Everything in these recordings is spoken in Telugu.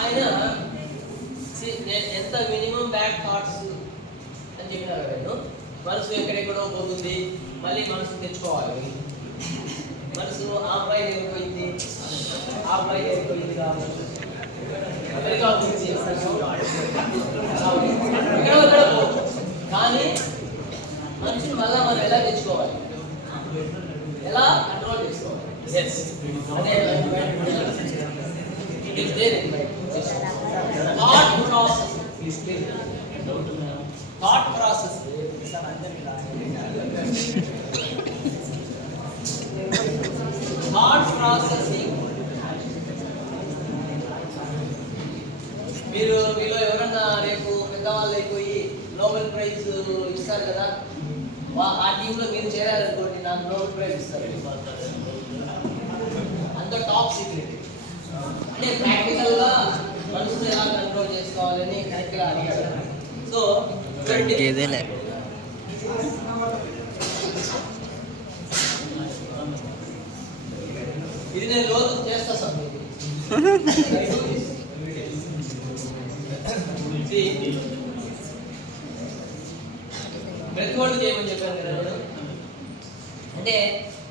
ఆయన ఎంత మినిమం బ్యాడ్ థాట్స్ అని చెప్పినారు నేను. మనసు ఎక్కడెక్కడో పోతుంది, మళ్ళీ మనసు తెచ్చుకోవాలి. మనసు ఆ అబ్బాయి వెళ్ళిపోయింది, ఆ అబ్బాయి వెళ్ళిపోయింది కాబట్టి అమెరికా గురించి కానీ మనిషిని మళ్ళా మనం ఎలా తెచ్చుకోవాలి, ఎలా కంట్రోల్ చేసుకోవాలి అదే థాట్ ప్రాసెస్ థాట్ ప్రాసెసింగ్. మీలో ఎవరన్నా రేపు పెద్దవాళ్ళు అయిపోయి నోబెల్ ప్రైజ్ ఇస్తారు కదా, ఆ టీంలో మీరు చేరారనుకోండి, నాకు నోబెల్ ప్రైజ్ ఇస్తారు. అంత టాప్ సీక్రెట్. అంటే ప్రాక్టికల్గా మనసును ఎలా కంట్రోల్ చేసుకోవాలని కరెక్ట్గా అడిగాడు. సో ఇది నేను రోజు చేస్తా సార్. బ్రెత్ హోల్డ్ చేయమని చెప్పాను కదా నేను. అంటే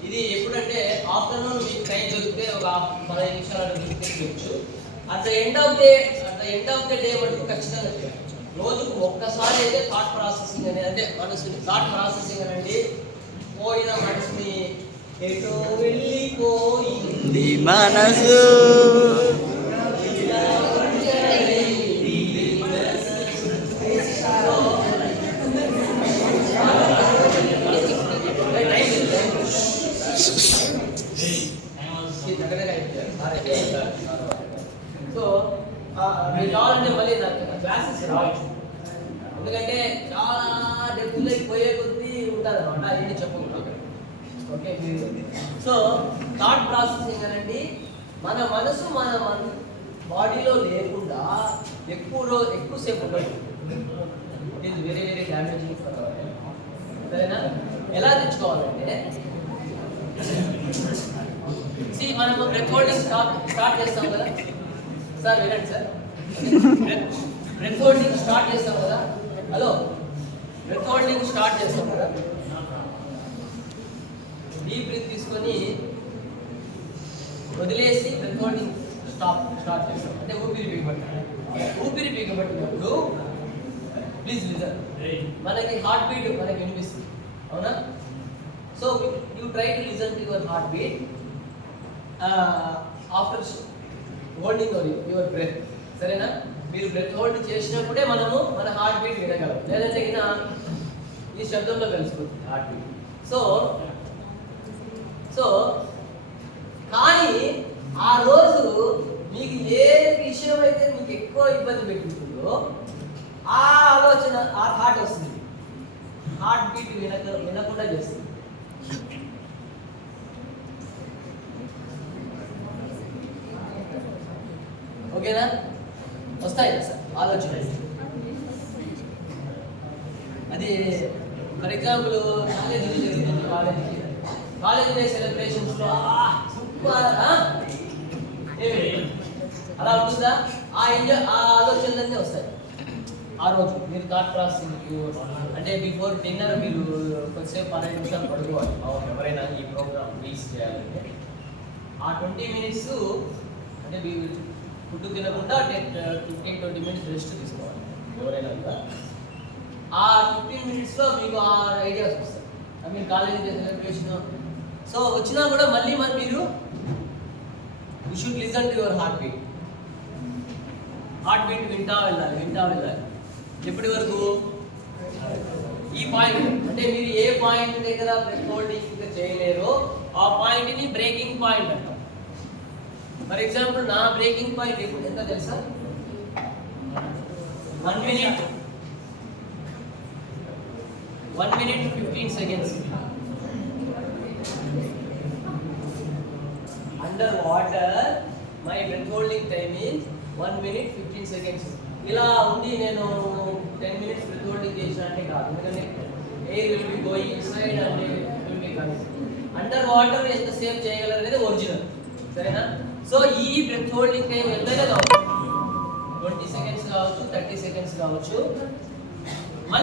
ఇది ఎప్పుడంటే ఆఫ్టర్నూన్ మీకు టైం దొరికితే ఒక 15 నిమిషాలు చేయొచ్చు. At the end of the day మటుకు ఖచ్చితంగా చేయాలి. రోజుకు ఒక్కసారి అయితే థాట్ ప్రాసెసింగ్ అనేది, అంటే మనసుని థాట్ ప్రాసెసింగ్ అనేది పోయిన మనసుని ఎటో వెళ్ళిపోయింది మనసు సో మీరు కావాలంటే మళ్ళీ నాకు క్లాసెస్ రావచ్చు. ఎందుకంటే చాలా డెప్త్లోకి పోయే కొద్దీ ఉంటుంది అనమాట, అవన్నీ చెప్పుకుంటాం. ఓకే, సో థాట్ ప్రాసెసింగ్ అనండి మన మనసు మన బాడీలో లేకుండా ఎక్కువసేపు ఉండదు. It is very very damaging for our health. సరేనా? ఎలా తెచ్చుకోవాలంటే మనము బ్రెత్ హోల్డింగ్ స్టార్ట్ చేస్తాం కదా సార్, వినండి సార్. బ్రెత్ హోల్డింగ్ స్టార్ట్ చేస్తాం కదా, హలో, బ్రెత్ హోల్డింగ్ స్టార్ట్ చేస్తాం కదా, డీప్ బ్రీత్ తీసుకొని వదిలేసి బ్రెత్ హోల్డింగ్ స్టార్ట్ చేస్తాం. అంటే ఊపిరి బిగబట్టినప్పుడు ప్లీజ్ లిజన్, మనకి హార్ట్ బీట్ మనకి వినిపిస్తుంది, అవునా? So you try to listen to your heart beat after holding your breath. సరేనా? మీరు బ్రెత్ హోల్డ్ చేసినప్పుడే మనము మన హార్ట్ బీట్ వినగలం, లేదంటే ఈ శబ్దంలో కలిసిపోతుంది హార్ట్ బీట్. సో కానీ ఆ రోజు మీకు ఏ విషయం అయితే మీకు ఎక్కువ ఇబ్బంది పెట్టుకుంటుందో ఆ ఆలోచన, ఆ థాట్ వస్తుంది, హార్ట్ బీట్ వినకుండా చేస్తుంది. ఓకేనా? వస్తాయి సార్ ఆలోచన. అది ఫర్ ఎగ్జాంపుల్ కాలేజీలో జరుగుతుంది, కాలేజీ డే సెలబ్రేషన్స్లో సూపర్ అలా ఉంటుందా? ఆ ఆలోచనలన్నీ వస్తాయి ఆ రోజు. మీరు థాట్ ప్రాసెసింగ్ అంటే బిఫోర్ డిన్నర్ మీరు కొంచెంసేపు 15 నిమిషాలు పడుకోవాలి. ఎవరైనా ఈ ప్రోగ్రామ్ రీచ్ చేయాలంటే ఆ 20 మినిట్స్ అంటే ఫుడ్ తినకుండా 15-20 మినిట్స్ రెస్ట్ తీసుకోవాలి ఎవరైనా కూడా. ఆ 15 మినిట్స్లో మీకు ఆ ఐడియాస్ వస్తాయి. మీరు కాలేజీ డే సెలబ్రేషన్ సో వచ్చినా కూడా మళ్ళీ మీరు you should listen to your heart beat. వింటా వెళ్ళాలి. ఎప్పటి వరకు? ఈ పాయింట్, అంటే మీరు ఏ పాయింట్ దగ్గర బ్రెత్ హోల్డింగ్ చేయలేరో ఆ పాయింట్ని బ్రేకింగ్ పాయింట్ అంటాం. ఫర్ ఎగ్జాంపుల్ నా బ్రేకింగ్ పాయింట్ ఇప్పుడు ఎంత తెలుసా? 1 minute 15 seconds. Under water, my breath holding time is 1 minute 15 seconds. ఇలా ఉంది. నేను 10 minutes breath holding చేసినట్టే కాదు, ఎందుకంటే air will be going inside and will be coming. Under water ఎంత సేవ్ చేయగలరు అనేది ఒరిజినల్. సరేనా? సో ఈ బ్రెత్ హోల్డింగ్ టైం ఎంతైనా కావచ్చు, 30 సెకండ్స్ కావచ్చు